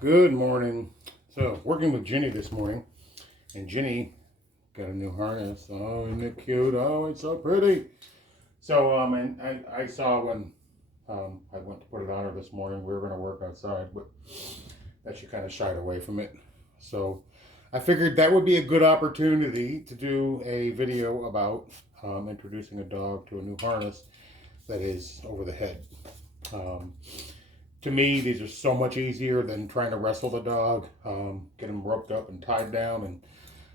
Good morning. So, working with Ginny this morning, and Ginny got a new harness. Oh, isn't it cute? Oh, it's so pretty. So, and I saw when I went to put it on her this morning, we were going to work outside, but that she kind of shied away from it. So, I figured that would be a good opportunity to do a video about introducing a dog to a new harness that is over the head. Um, to me, these are so much easier than trying to wrestle the dog, get him roped up and tied down and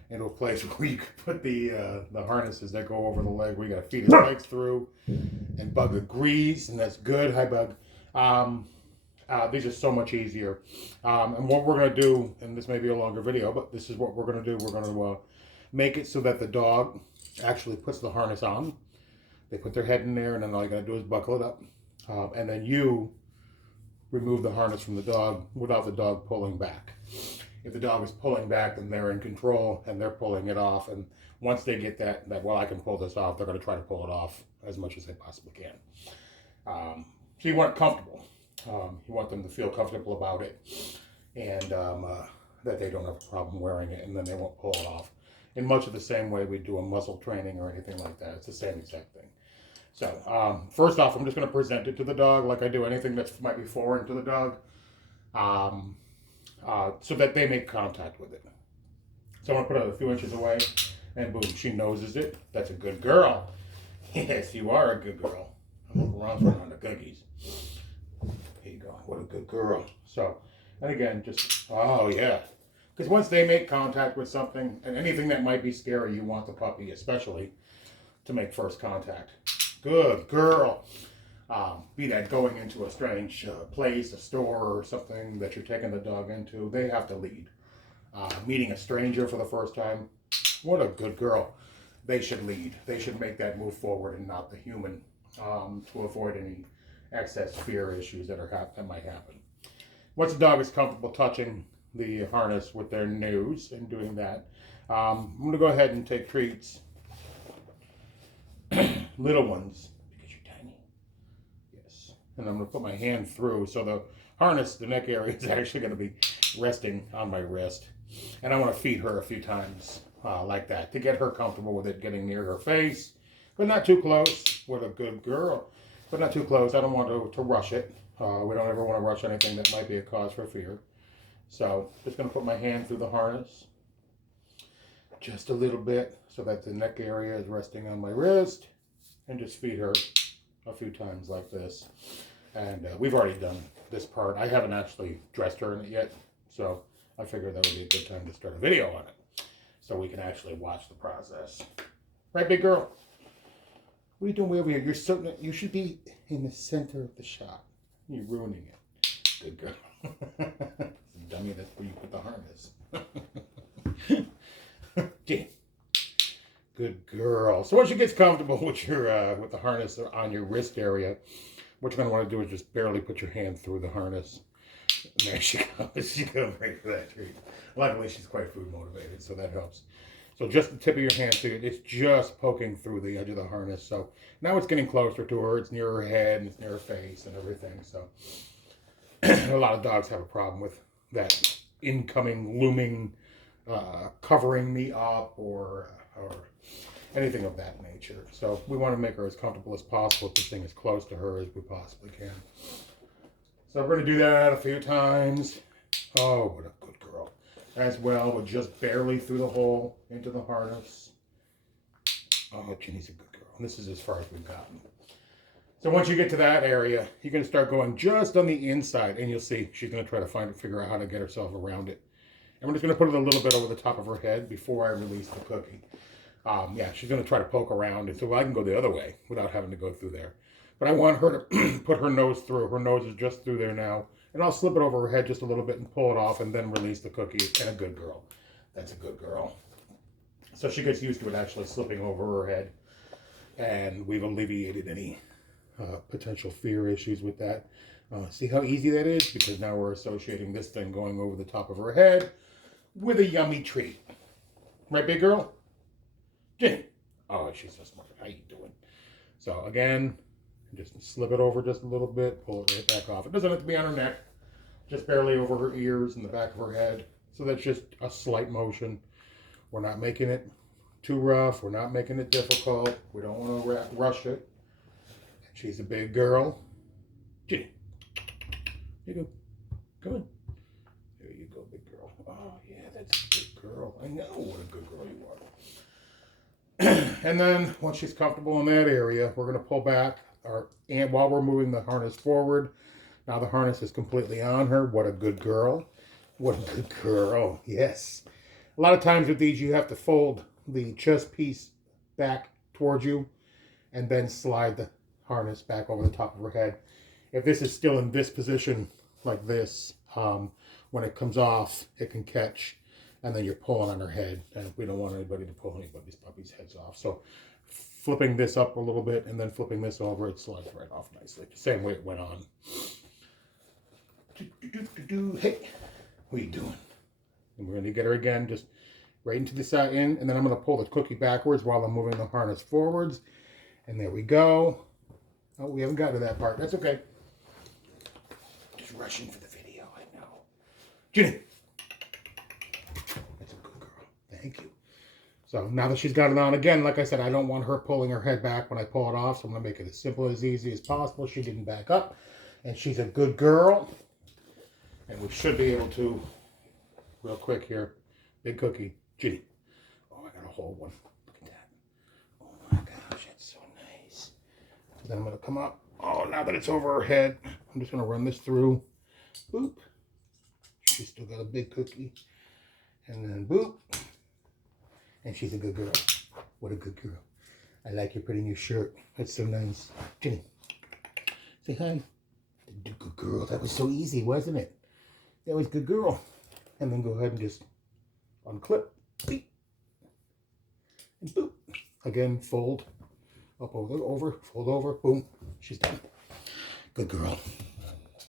into a place where you can put the harnesses that go over the leg. We got to feed his legs through and bug the grease, and that's good. Hi, bug. Um, these are so much easier. And what we're going to do, and this may be a longer video, but this is what we're going to do. We're going to make it so that the dog actually puts the harness on. They put their head in there, and then all you got to do is buckle it up. And then you remove the harness from the dog without the dog pulling back. If the dog is pulling back, then they're in control and they're pulling it off. And once they get that well, I can pull this off, they're going to try to pull it off as much as they possibly can. So you want it comfortable. You want them to feel comfortable about it, and that they don't have a problem wearing it, and then they won't pull it off. In much of the same way we do a muzzle training or anything like that. It's the same exact thing. So first off, I'm just going to present it to the dog like I do anything that might be foreign to the dog, so that they make contact with it. So I'm going to put it a few inches away, and boom, she noses it. That's a good girl. Yes, you are a good girl. I'm looking around for the cookies. Here you go. What a good girl. So, and again, just, oh yeah. Because once they make contact with something, and anything that might be scary, you want the puppy especially to make first contact. Good girl. Be that going into a strange place, a store, or something that you're taking the dog into, they have to lead. Meeting a stranger for the first time, what a good girl. They should lead. They should make that move forward and not the human, to avoid any excess fear issues that might happen. Once the dog is comfortable touching the harness with their nose and doing that, I'm going to go ahead and take treats. Little ones, because you're tiny. Yes. And I'm going to put my hand through, so the harness, the neck area, is actually going to be resting on my wrist. And I want to feed her a few times like that to get her comfortable with it getting near her face, but not too close. What a good girl. But not too close. I don't want to rush it. We don't ever want to rush anything that might be a cause for fear. So just going to put my hand through the harness just a little bit so that the neck area is resting on my wrist, and just feed her a few times like this. And we've already done this part. I haven't actually dressed her in it yet, so I figured that would be a good time to start a video on it so we can actually watch the process. Right, big girl? What are you doing way over here? You should be in the center of the shot. You're ruining it. Good girl. Dummy, that's where you put the harness. Good girl. So once she gets comfortable with your with the harness on your wrist area, what you're going to want to do is just barely put your hand through the harness. And there she goes. She's going right for that treat. Luckily, she's quite food motivated, so that helps. So just the tip of your hand, so it's just poking through the edge of the harness. So now it's getting closer to her. It's near her head, and it's near her face and everything. So a lot of dogs have a problem with that incoming, looming, covering me up or anything of that nature. So we want to make her as comfortable as possible, this thing as close to her as we possibly can. So we're going to do that a few times. Oh, what a good girl. As well, with just barely through the hole into the harness. Oh, Ginny's a good girl. And this is as far as we've gotten. So once you get to that area, you're going to start going just on the inside, and you'll see she's going to try to figure out how to get herself around it. And we're just going to put it a little bit over the top of her head before I release the cookie. Yeah, she's going to try to poke around, and so I can go the other way without having to go through there. But I want her to put her nose through. Her nose is just through there now. And I'll slip it over her head just a little bit and pull it off, and then release the cookie. And a good girl. That's a good girl. So she gets used to it actually slipping over her head. And we've alleviated any potential fear issues with that. See how easy that is? Because now we're associating this thing going over the top of her head with a yummy treat. Right, big girl? Ginny. Oh, she's so smart. How you doing? So again, just slip it over just a little bit, pull it right back off. It doesn't have to be on her neck. just barely over her ears and the back of her head. So that's just a slight motion. We're not making it too rough. We're not making it difficult. We don't want to rush it. She's a big girl. Ginny, here you go. Come on. There you go, big girl. Oh, yeah, that's a good girl. I know what a good girl you are. And then once she's comfortable in that area, we're going to pull back. And while we're moving the harness forward, now the harness is completely on her. What a good girl. What a good girl. Yes. A lot of times with these, you have to fold the chest piece back towards you and then slide the harness back over the top of her head. If this is still in this position like this, when it comes off, it can catch, and then you're pulling on her head, and we don't want anybody to pull anybody's puppy's heads off. So flipping this up a little bit and then flipping this over, it slides right off nicely. The same way it went on. Hey, what are you doing? And we're going to get her again, just right into the side end, and then I'm going to pull the cookie backwards while I'm moving the harness forwards. And there we go. Oh, we haven't gotten to that part. That's okay. Just rushing for the video, I know. Ginny. That's a good girl. Thank you. So now that she's got it on again, like I said, I don't want her pulling her head back when I pull it off, so I'm going to make it as simple as easy as possible. She didn't back up, and she's a good girl. And we should be able to, real quick here, big cookie, Ginny. Oh, I got a whole one. Look at that. Oh my gosh, that's so nice. Then I'm going to come up. Oh, now that it's over her head, I'm just going to run this through. Boop. She's still got a big cookie. And then boop. And she's a good girl. What a good girl. I like your pretty new shirt. That's so nice. Ginny, say hi. Good girl. That was so easy, wasn't it? That was good girl. And then go ahead and just unclip. Beep. And boop. Again, fold. Up over, fold over, boom. She's done. Good girl.